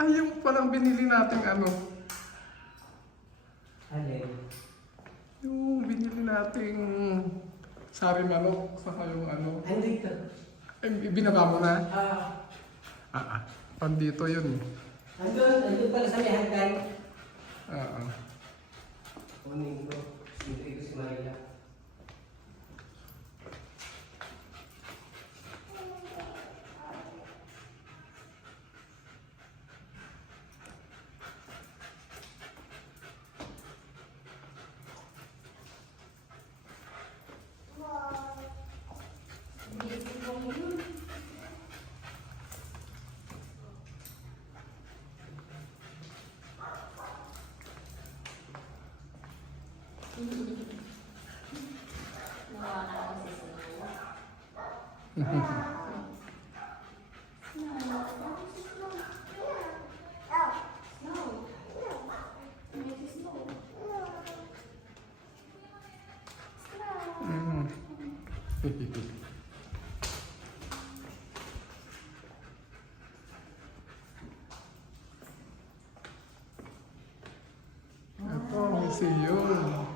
Ay, yung palang binili nating ano. Alin? Yung binili nating sari manok. Saka yung ano. Ano dito? Ay, binaba mo na? Ah, Pandito yun. andun pala sa may hanggan. Ah. Kunin ko. Siyempre ko si Marila. Ito, museum.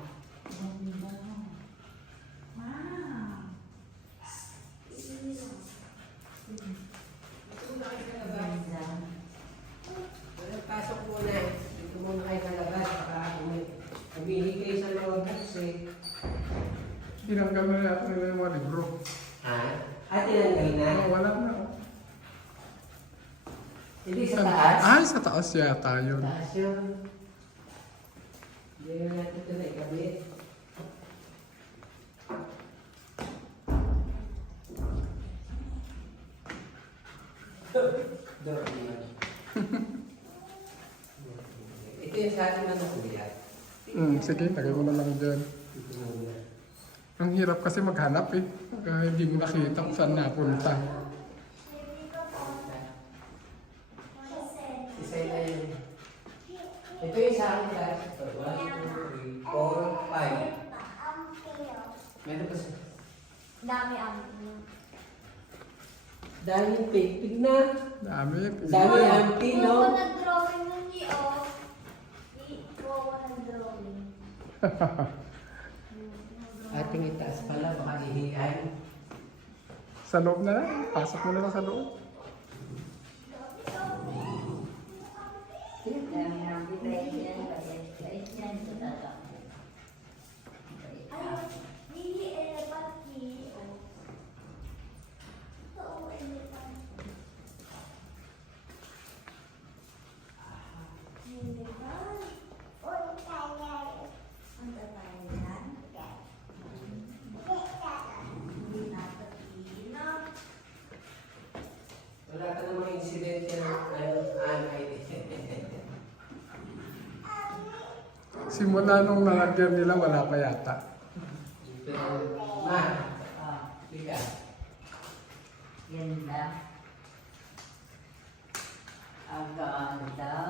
Pasok muna. Dito muna kayo sa labas. Pumili kayo sa mga books eh. Tinanggal na natin nila yung mga libro. Tinanggal na? Wala na. Hindi sa taas? Ay, sa taas yata yun. Taas yun. Hindi na natin ito na ikabit. Ito yung sa akin na nakuya. Sige, lagay mo na lang dyan. Ito muna. Ang hirap kasi maghanap eh. Hindi mo nakita kung saan napunta. Isa na yun. Ito yung sa akin lahat. 1, 2, 3, 4, 5. Meron pa sa... Dami ang Daming pig na. Dami. Dami ang pino. Wawa nag-drawing nun Wawa nag-drawing. Ating itaas pala, baka ihihan. Sa loob na lang. Pasok mo na lang sa loob. Wala ka namang incident na Simula nung nalagyan nila, wala pa yata. Ma, tika. Ganda. Ang ganda.